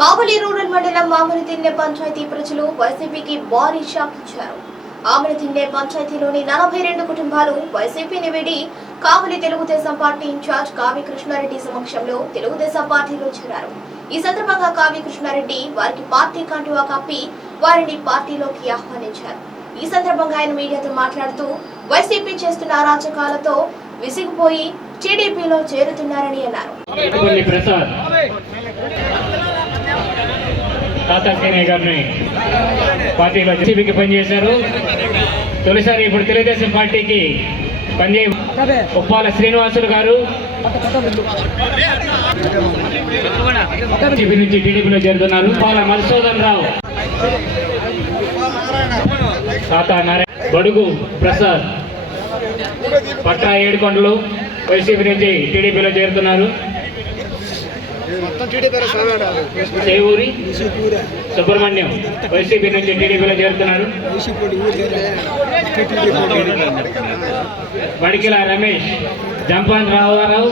కావలి rural మండలం ఆమరతిన్నె పంచాయతీ ప్రజలు వైసీపీకి భారీ షాక్ ఇచ్చారు. ఆమరతిన్నె పంచాయతీలోని 42 కుటుంబాలు వైసీపీని వీడి కావలి తెలుగుదేశం పార్టీ ఇన్ఛార్జ్ కావ్య కృష్ణారెడ్డి సమక్షంలో తెలుగుదేశం పార్టీలో చేరారు. ఈ సందర్భంగా కావ్య కృష్ణారెడ్డి వారికి పార్టీ కండువా కప్పి వారిని పార్టీలోకి ఆహ్వానించారు. ఈ సందర్భంగా ఆయన మీడియాతో మాట్లాడుతూ వైసీపీ చేస్తున్న అరాచకాలతో విసిగిపోయి టీడీపీలో చేరుతున్నారని అన్నారు. పార్టీలో టీడీపీకి పనిచేశారు. తొలిసారి ఇప్పుడు తెలుగుదేశం పార్టీకి పనిచే ఉప్పాల శ్రీనివాసులు గారు టీడీపీ నుంచి టీడీపీలో చేరుతున్నారు. ఉప్పాల మధుసూదన్ రావు, తాత నారాయణ, బడుగు ప్రసాద్, పట్రా ఏడుకొండలు వైసీపీ నుంచి టీడీపీలో చేరుతున్నారు. చేవూరి సుబ్రహ్మణ్యం వైసీపీ నుంచి టీడీపీలో చేరుతున్నారు. వడికిల రమేష్, జంపాన్ రామారావు,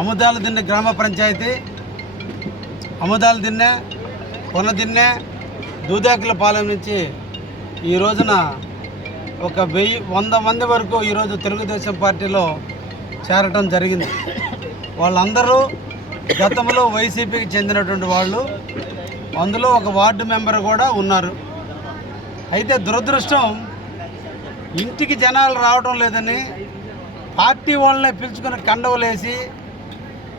అముదాలదిన్నె గ్రామ పంచాయతీ, అముదాలదిన్నె, కొనదిన్నె, దూదాకులపాలెం నుంచి ఈ రోజున ఒక 100 మంది వరకు ఈరోజు తెలుగుదేశం పార్టీలో చేరటం జరిగింది. వాళ్ళందరూ గతంలో వైసీపీకి చెందినటువంటి వాళ్ళు, అందులో ఒక వార్డు మెంబర్ కూడా ఉన్నారు. అయితే దురదృష్టం, ఇంటికి జనాలు రావడం లేదని పార్టీ వాళ్ళనే పిలుచుకుని కండవలేసి,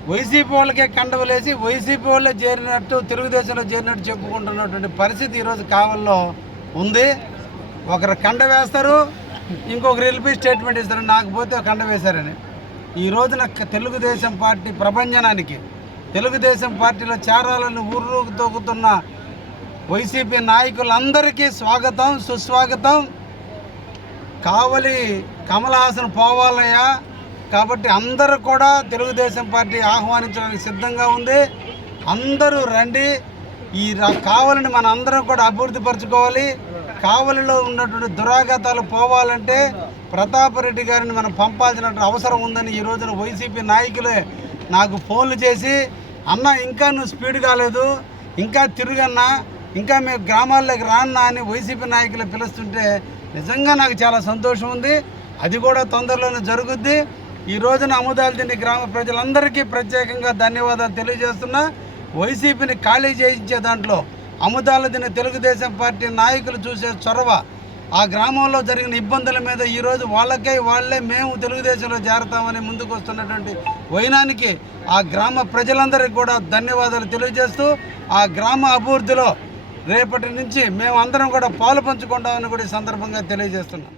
వైసీపీ వాళ్ళకే కండవలేసి వైసీపీ వాళ్ళే చేరినట్టు తెలుగుదేశంలో చేరినట్టు చెప్పుకుంటున్నటువంటి పరిస్థితి ఈరోజు కావల్లో ఉంది. ఒకరు కండ వేస్తారు, ఇంకొకరు వెళ్ళిపోయి స్టేట్మెంట్ ఇస్తారు, నాకు పోతే కండ వేశారని. ఈ రోజున తెలుగుదేశం పార్టీ ప్రభంజనానికి, తెలుగుదేశం పార్టీలో చేరాలని ఊర్రుకు తొక్కుతున్న వైసీపీ నాయకులందరికీ స్వాగతం, సుస్వాగతం. కావలి కమల్ హాసన్ పోవాలయ్యా, కాబట్టి అందరూ కూడా తెలుగుదేశం పార్టీ ఆహ్వానించడానికి సిద్ధంగా ఉంది. అందరూ రండి. ఈ కావలిని మన అందరం కూడా అభివృద్ధి పరచుకోవాలి. కావలిలో ఉన్నటువంటి దురాఘాతాలు పోవాలంటే ప్రతాపరెడ్డి గారిని మనం పంపాల్సిన అవసరం ఉందని ఈ రోజున వైసీపీ నాయకులే నాకు ఫోన్లు చేసి, అన్న ఇంకా నువ్వు స్పీడ్ కాలేదు, ఇంకా తిరుగన్నా, ఇంకా మేము గ్రామాల్లోకి రాన్నా అని వైసీపీ నాయకులు పిలుస్తుంటే నిజంగా నాకు చాలా సంతోషం ఉంది. అది కూడా తొందరలోనే జరుగుద్ది. ఈ రోజున అముదాలదిన్నె గ్రామ ప్రజలందరికీ ప్రత్యేకంగా ధన్యవాదాలు తెలియజేస్తున్నా. వైసీపీని ఖాళీ చేయించే దాంట్లో అముదాలదిన్నె తెలుగుదేశం పార్టీ నాయకులు చూసే చొరవ, ఆ గ్రామంలో జరిగిన ఇబ్బందుల మీద ఈరోజు వాళ్ళే మేము తెలుగుదేశంలో చేరతామని ముందుకు వస్తున్నటువంటి వైనానికి ఆ గ్రామ ప్రజలందరికీ కూడా ధన్యవాదాలు తెలియజేస్తూ, ఆ గ్రామ అభివృద్ధిలో రేపటి నుంచి మేము అందరం కూడా పాలు పంచుకుంటామని కూడా ఈ సందర్భంగా తెలియజేస్తున్నాం.